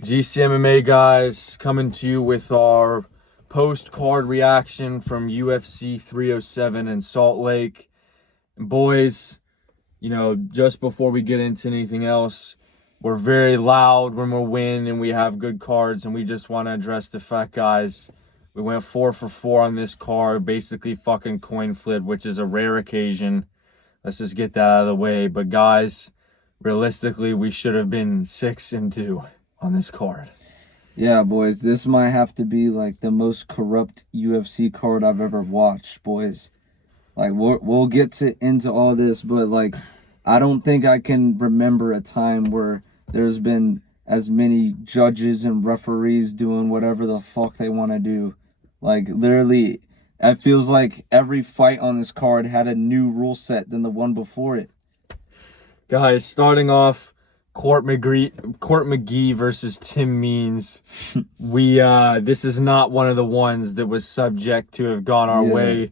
GCMMA guys, coming to you with our post-card reaction from UFC 307 in Salt Lake. And boys, just before we get into anything else, we're very loud when we win and we have good cards, and we just want to address the fact, guys, we went 4 for 4 on this card, basically fucking coin flip, which is a rare occasion. Let's just get that out of the way. But guys, realistically, we should have been 6-2 on this card. Yeah, boys, this might have to be like the most corrupt UFC card I've ever watched, boys. Like we'll get into all this, but like I don't think I can remember a time where there's been as many judges and referees doing whatever the fuck they want to do. Like literally, it feels like every fight on this card had a new rule set than the one before it. Guys, starting off, Court McGee versus Tim Means. This is not one of the ones that was subject to have gone our way.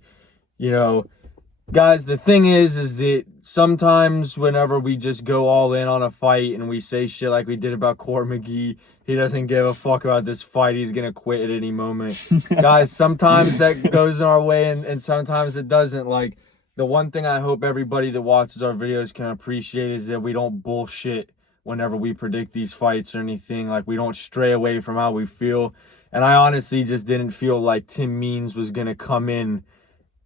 Guys, the thing is that sometimes whenever we just go all in on a fight and we say shit like we did about Court McGee, he doesn't give a fuck about this fight. He's going to quit at any moment. Guys, sometimes that goes our way and sometimes it doesn't. Like, the one thing I hope everybody that watches our videos can appreciate is that we don't bullshit whenever we predict these fights or anything. Like, we don't stray away from how we feel. And I honestly just didn't feel like Tim Means was going to come in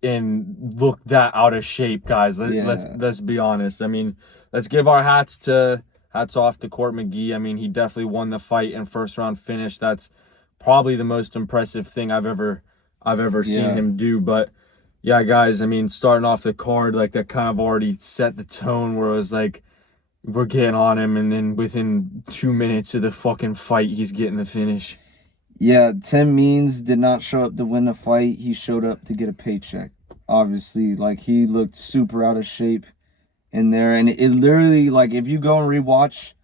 and look that out of shape, guys. Let's be honest. I mean, let's give our hats off to Court McGee. I mean, he definitely won the fight in first round finish. That's probably the most impressive thing I've ever seen him do. But yeah, guys, I mean, starting off the card, like, that kind of already set the tone where it was like, we're getting on him, and then within 2 minutes of the fucking fight, he's getting the finish. Yeah, Tim Means did not show up to win the fight. He showed up to get a paycheck. Obviously, like, he looked super out of shape in there. And it literally, like, if you go and rewatch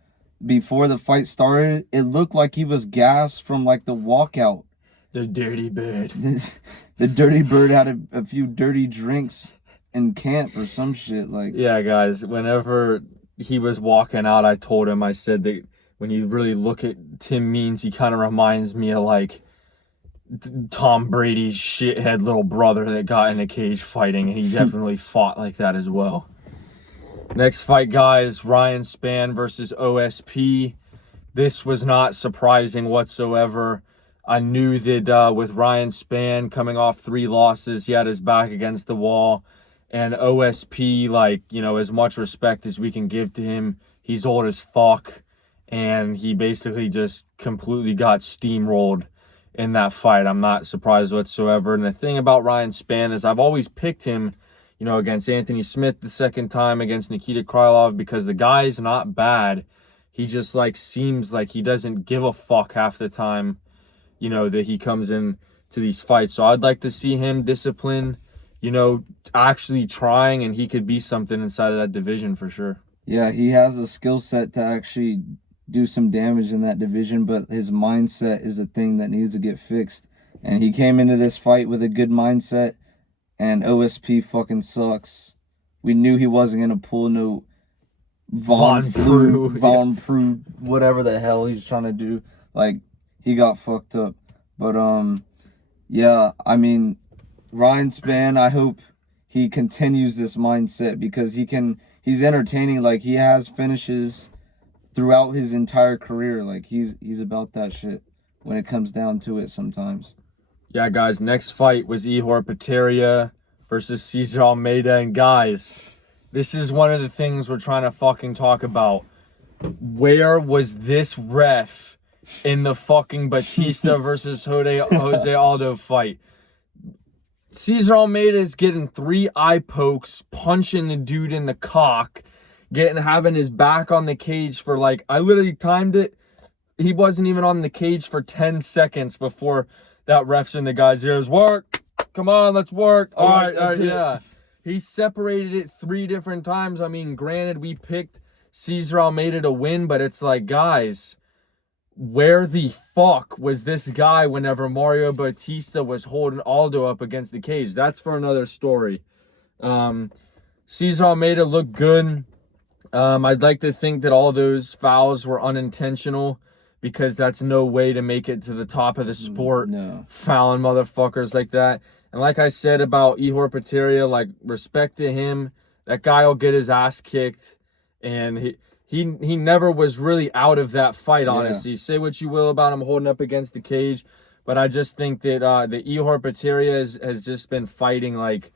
before the fight started, it looked like he was gassed from, like, the walkout. The dirty bird. The dirty bird had a few dirty drinks in camp or some shit. Like, yeah, guys, whenever he was walking out, I told him, I said that when you really look at Tim Means, he kind of reminds me of like Tom Brady's shithead little brother that got in a cage fighting, and he definitely fought like that as well. Next fight, guys, Ryan Spann versus OSP. This was not surprising whatsoever. I knew that with Ryan Spann coming off 3 losses, he had his back against the wall. And OSP, like, as much respect as we can give to him, he's old as fuck. And he basically just completely got steamrolled in that fight. I'm not surprised whatsoever. And the thing about Ryan Spann is I've always picked him, against Anthony Smith the second time, against Nikita Krylov, because the guy's not bad. He just, like, seems like he doesn't give a fuck half the time, that he comes in to these fights. So I'd like to see him discipline, actually trying, and he could be something inside of that division for sure. Yeah, he has a skill set to actually do some damage in that division, but his mindset is a thing that needs to get fixed. And he came into this fight with a good mindset, and OSP fucking sucks. We knew he wasn't going to pull no Von Prue, whatever the hell he's trying to do. Like, he got fucked up. But, yeah, I mean, Ryan Spann, I hope he continues this mindset, because he's entertaining. Like, he has finishes throughout his entire career. Like, he's about that shit when it comes down to it sometimes. Yeah, guys, next fight was Ihor Pereira versus Cesar Almeida. And guys, this is one of the things we're trying to fucking talk about. Where was this ref in the fucking Batista versus Jose Aldo fight? Cesar Almeida is getting 3 eye pokes, punching the dude in the cock, having his back on the cage for, like, I literally timed it. He wasn't even on the cage for 10 seconds before that ref's in the guy's ears. Work. Come on, let's work. All right, yeah. He separated it 3 different times. I mean, granted, we picked Cesar Almeida to win, but it's like, guys, where the fuck was this guy whenever Mario Batista was holding Aldo up against the cage? That's for another story. Cesar Almeida looked good. I'd like to think that all those fouls were unintentional, because that's no way to make it to the top of the sport. No. Fouling motherfuckers like that. And like I said about Ihor Peteria, like, respect to him. That guy will get his ass kicked. And he never was really out of that fight, honestly. Say what you will about him holding up against the cage, but I just think that the Ihor Peteria has just been fighting, like,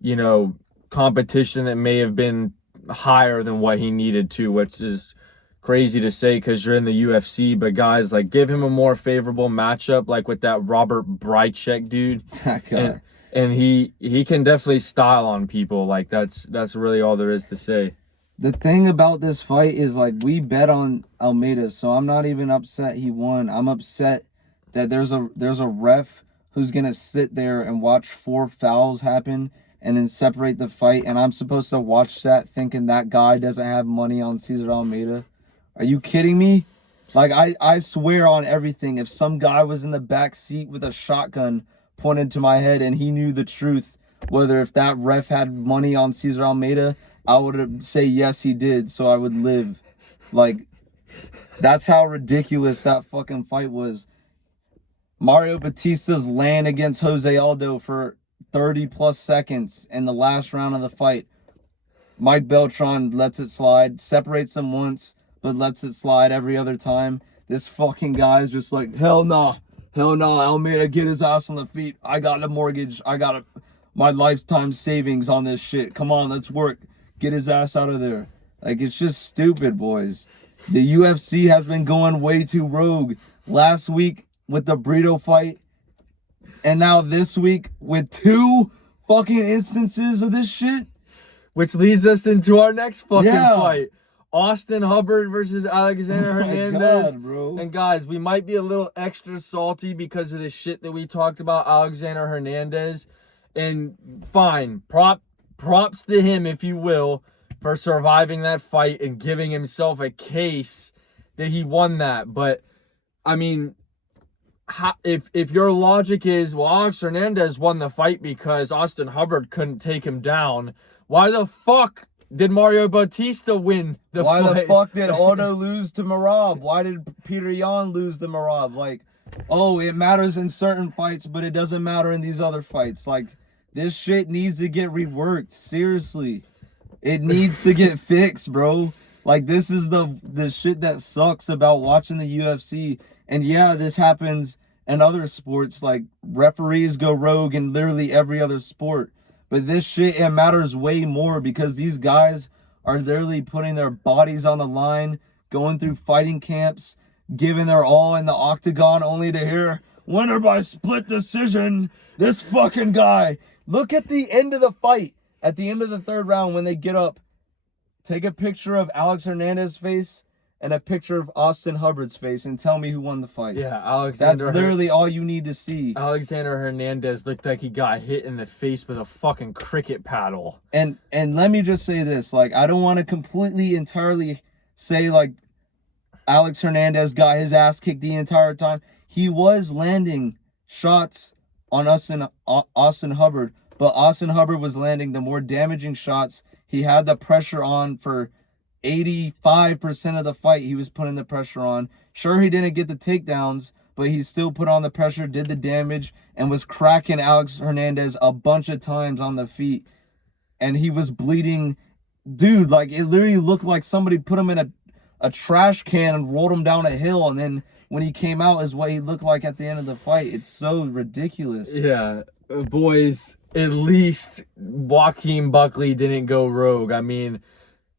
you know, competition that may have been higher than what he needed to, which is crazy to say because you're in the UFC. But guys, like, give him a more favorable matchup, like with that Robert Brychek dude. That guy. And he can definitely style on people. Like, that's really all there is to say. The thing about this fight is, like, we bet on Almeida, so I'm not even upset he won. I'm upset that there's a ref who's gonna sit there and watch 4 fouls happen and then separate the fight, and I'm supposed to watch that thinking that guy doesn't have money on Cesar Almeida. Are you kidding me? Like, I swear on everything, if some guy was in the back seat with a shotgun pointed to my head and he knew the truth, whether if that ref had money on Cesar Almeida, I would say yes, he did, so I would live. Like, that's how ridiculous that fucking fight was. Mario Batista's land against Jose Aldo for 30 plus seconds in the last round of the fight. Mike Beltran lets it slide, separates him once, but lets it slide every other time. This fucking guy is just like, hell no, Almeida, get his ass on the feet. I got a mortgage. I got my lifetime savings on this shit. Come on, let's work. Get his ass out of there. Like, it's just stupid, boys. The UFC has been going way too rogue. Last week with the Brito fight, and now this week with 2 fucking instances of this shit. Which leads us into our next fucking fight. Austin Hubbard versus Alexander Hernandez. God, bro. And guys, we might be a little extra salty because of the shit that we talked about Alexander Hernandez. And fine, props to him, if you will, for surviving that fight and giving himself a case that he won that. But, I mean, if your logic is, well, Alex Hernandez won the fight because Austin Hubbard couldn't take him down, why the fuck did Mario Bautista win the fight? Why the fuck did Aldo lose to Marab? Why did Peter Yan lose to Marab? Like, oh, it matters in certain fights, but it doesn't matter in these other fights. Like, this shit needs to get reworked. Seriously. It needs to get fixed, bro. Like, this is the shit that sucks about watching the UFC. And yeah, this happens in other sports. Like, referees go rogue in literally every other sport. But this shit, it matters way more because these guys are literally putting their bodies on the line, going through fighting camps, giving their all in the octagon, only to hear, winner by split decision, this fucking guy. Look at the end of the fight. At the end of the 3rd round, when they get up, take a picture of Alex Hernandez's face and a picture of Austin Hubbard's face and tell me who won the fight. Yeah, Alexander. That's literally all you need to see. Alexander Hernandez looked like he got hit in the face with a fucking cricket paddle. And let me just say this, like, I don't want to completely entirely say like Alex Hernandez got his ass kicked the entire time. He was landing shots on Austin Hubbard, but Austin Hubbard was landing the more damaging shots. He had the pressure on for 85% of the fight. He was putting the pressure on. Sure, he didn't get the takedowns, but he still put on the pressure, did the damage, and was cracking Alex Hernandez a bunch of times on the feet. And he was bleeding. Dude, like, it literally looked like somebody put him in a trash can and rolled him down a hill, and then when he came out is what he looked like at the end of the fight. It's so ridiculous. Yeah, boys, at least Joaquin Buckley didn't go rogue. I mean,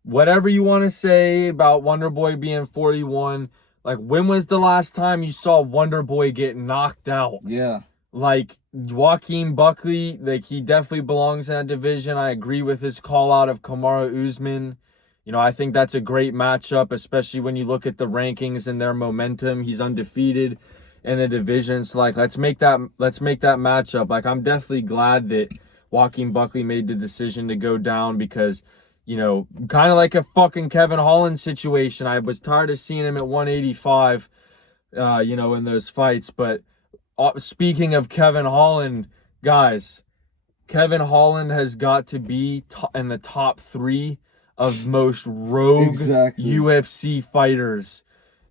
whatever you want to say about Wonder Boy being 41, like, when was the last time you saw Wonder Boy get knocked out? Yeah. Like, Joaquin Buckley, like, he definitely belongs in that division. I agree with his call out of Kamaru Usman. You know, I think that's a great matchup, especially when you look at the rankings and their momentum. He's undefeated in the division. So, like, let's make that matchup. Like, I'm definitely glad that Joaquin Buckley made the decision to go down because, you know, kind of like a fucking Kevin Holland situation. I was tired of seeing him at 185, you know, in those fights. But speaking of Kevin Holland, guys, Kevin Holland has got to be in the top 3 of most rogue UFC fighters.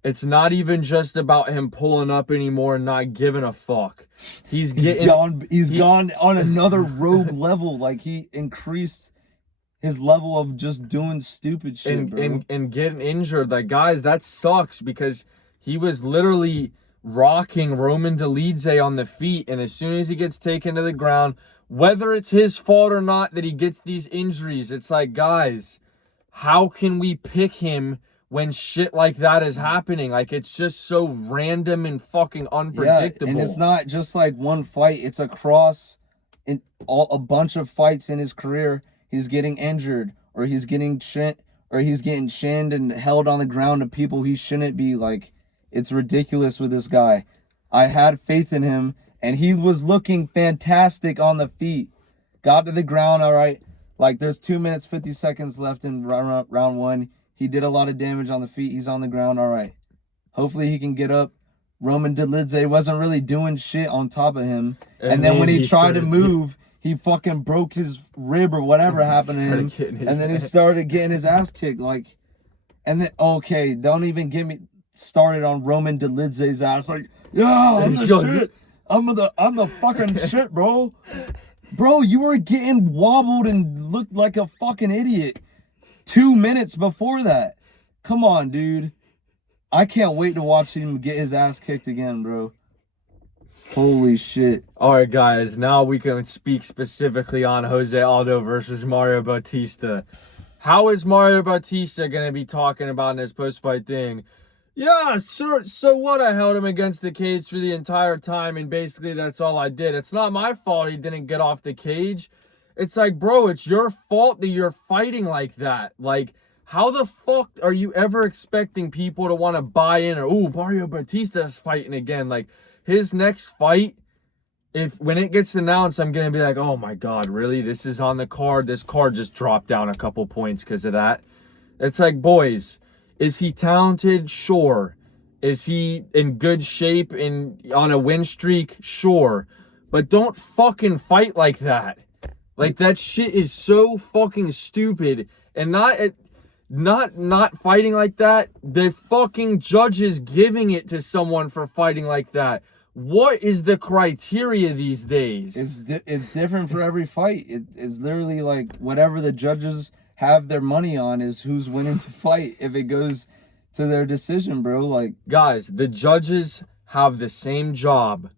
It's not even just about him pulling up anymore and not giving a fuck. He's gone on another rogue level. Like, he increased his level of just doing stupid shit, bro. And getting injured. Like, guys, that sucks because he was literally rocking Roman Dolidze on the feet, and as soon as he gets taken to the ground, whether it's his fault or not that he gets these injuries, it's like, guys, how can we pick him when shit like that is happening? Like, it's just so random and fucking unpredictable. Yeah, and it's not just like one fight. It's across a bunch of fights in his career. He's getting injured, or he's getting shinned and held on the ground to people he shouldn't be. Like, it's ridiculous with this guy. I had faith in him, and he was looking fantastic on the feet. Got to the ground, all right. Like, there's 2 minutes, 50 seconds left in round one. He did a lot of damage on the feet. He's on the ground. All right. Hopefully he can get up. Roman Dolidze wasn't really doing shit on top of him. And then when he tried to move, he fucking broke his rib or whatever happened to him. And then he started getting his ass kicked. Like, and then, okay, don't even get me started on Roman Dolidze's ass. Like, yeah, I'm the shit. I'm the fucking shit, bro. Bro, you were getting wobbled and looked like a fucking idiot 2 minutes before that. Come on, dude. I can't wait to watch him get his ass kicked again, bro. Holy shit. All right, guys. Now we can speak specifically on Jose Aldo versus Mario Bautista. How is Mario Bautista going to be talking about in his post-fight thing? Yeah, so what? I held him against the cage for the entire time, and basically that's all I did. It's not my fault he didn't get off the cage. It's like, bro, it's your fault that you're fighting like that. Like, how the fuck are you ever expecting people to want to buy in? Or, ooh, Mario Bautista's fighting again. Like, his next fight, when it gets announced, I'm going to be like, oh my God, really? This is on the card? This card just dropped down a couple points because of that. It's like, boys, is he talented? Sure. Is he in good shape and on a win streak? Sure. But don't fucking fight like that. Like, that shit is so fucking stupid. And not fighting like that, the fucking judges giving it to someone for fighting like that. What is the criteria these days? It's different for every fight. It's literally like whatever the judges have their money on is who's winning the fight if it goes to their decision, bro. Like, guys, the judges have the same job,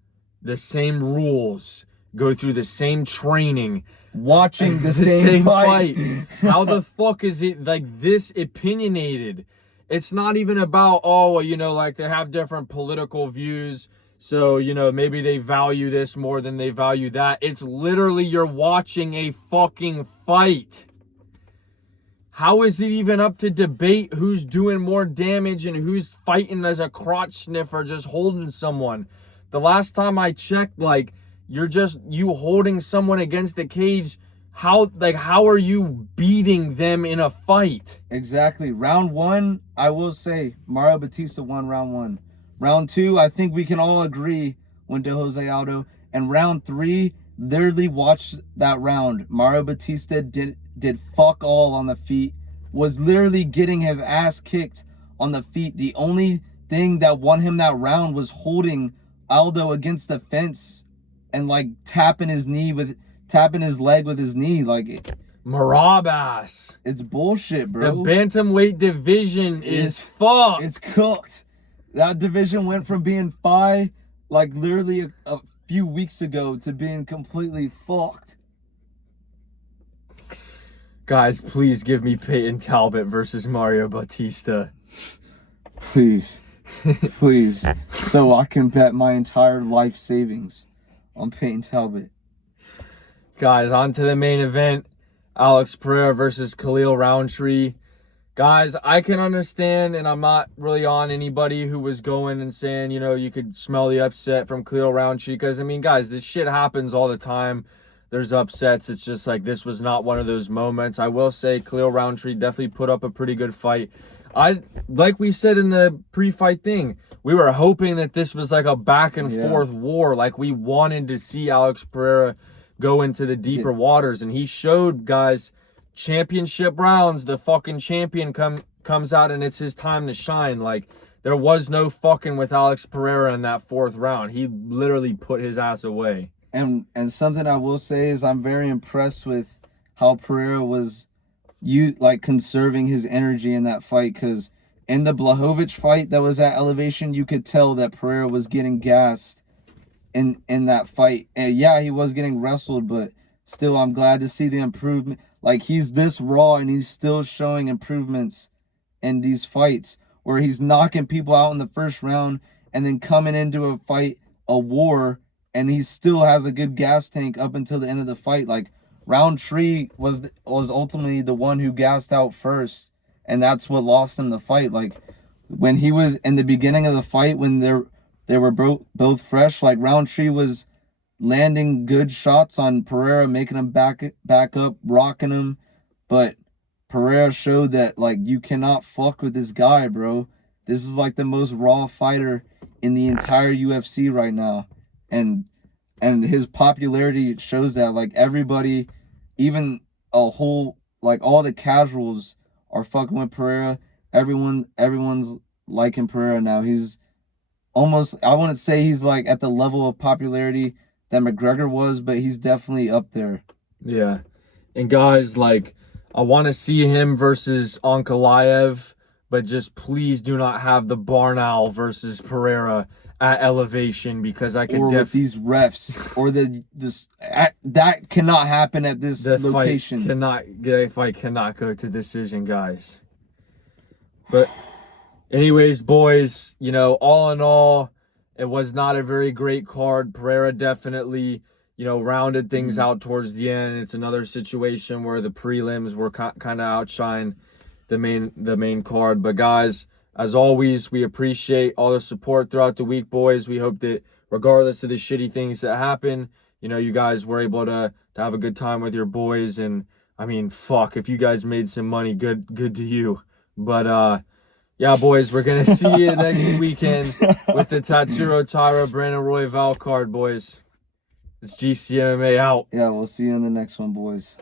the same rules, go through the same training, watching the same fight. How the fuck is it like this opinionated? It's not even about, oh, you know, like they have different political views, so, you know, maybe they value this more than they value that. It's literally you're watching a fucking fight. How is it even up to debate who's doing more damage and who's fighting as a crotch sniffer just holding someone? The last time I checked, like, you holding someone against the cage, how are you beating them in a fight? Exactly. Round one, I will say Mario Bautista won round one. Round two, I think we can all agree, went to Jose Aldo. And round three, literally watch that round. Mario Bautista did fuck all on the feet, was literally getting his ass kicked on the feet. The only thing that won him that round was holding Aldo against the fence and like tapping his leg with his knee. Like, Marabas. It's bullshit, bro. The bantamweight division is fucked. It's cooked. That division went from being fine, like literally a few weeks ago, to being completely fucked. Guys, please give me Peyton Talbot versus Mario Bautista. Please. Please. So I can bet my entire life savings on Peyton Talbot. Guys, on to the main event. Alex Pereira versus Khalil Rountree. Guys, I can understand, and I'm not really on anybody who was going and saying, you know, you could smell the upset from Khalil Rountree. Because, I mean, guys, this shit happens all the time. There's upsets. It's just like this was not one of those moments. I will say Khalil Rountree definitely put up a pretty good fight. Like we said in the pre-fight thing, we were hoping that this was like a back and forth war. Like, we wanted to see Alex Pereira go into the deeper waters, and he showed, guys, championship rounds. The fucking champion comes out and it's his time to shine. Like, there was no fucking with Alex Pereira in that 4th round. He literally put his ass away. And something I will say is I'm very impressed with how Pereira was conserving his energy in that fight, because in the Blachowicz fight that was at elevation, you could tell that Pereira was getting gassed in that fight. And yeah, he was getting wrestled, but still, I'm glad to see the improvement. Like, he's this raw and he's still showing improvements in these fights where he's knocking people out in the 1st round and then coming into a fight, a war, and he still has a good gas tank up until the end of the fight. Like, Rountree was ultimately the one who gassed out first, and that's what lost him the fight. Like, when he was in the beginning of the fight, when they were both fresh, like, Rountree was landing good shots on Pereira, making him back up, rocking him. But Pereira showed that, like, you cannot fuck with this guy, bro. This is like the most raw fighter in the entire UFC right now. And his popularity shows that. Like, everybody, even all the casuals are fucking with Pereira. Everyone's liking Pereira now. He's almost, I wouldn't say he's like at the level of popularity that McGregor was, but he's definitely up there. Yeah. And guys, like, I want to see him versus Ankalaev, but just please do not have the Barn Owl versus Pereira at elevation, because I could with these refs or that cannot happen at this location. The fight cannot go to decision, guys. But anyways, boys, you know, all in all, it was not a very great card. Pereira definitely, you know, rounded things out towards the end. It's another situation where the prelims were kind of outshine the main card. But guys, as always, we appreciate all the support throughout the week, boys. We hope that regardless of the shitty things that happen, you know, you guys were able to have a good time with your boys. And I mean, fuck, if you guys made some money, good to you. But yeah, boys, we're gonna see you next weekend with the Tatsuro Taira Brandon Royval card, boys. It's GCMMA out. Yeah, we'll see you in the next one, boys.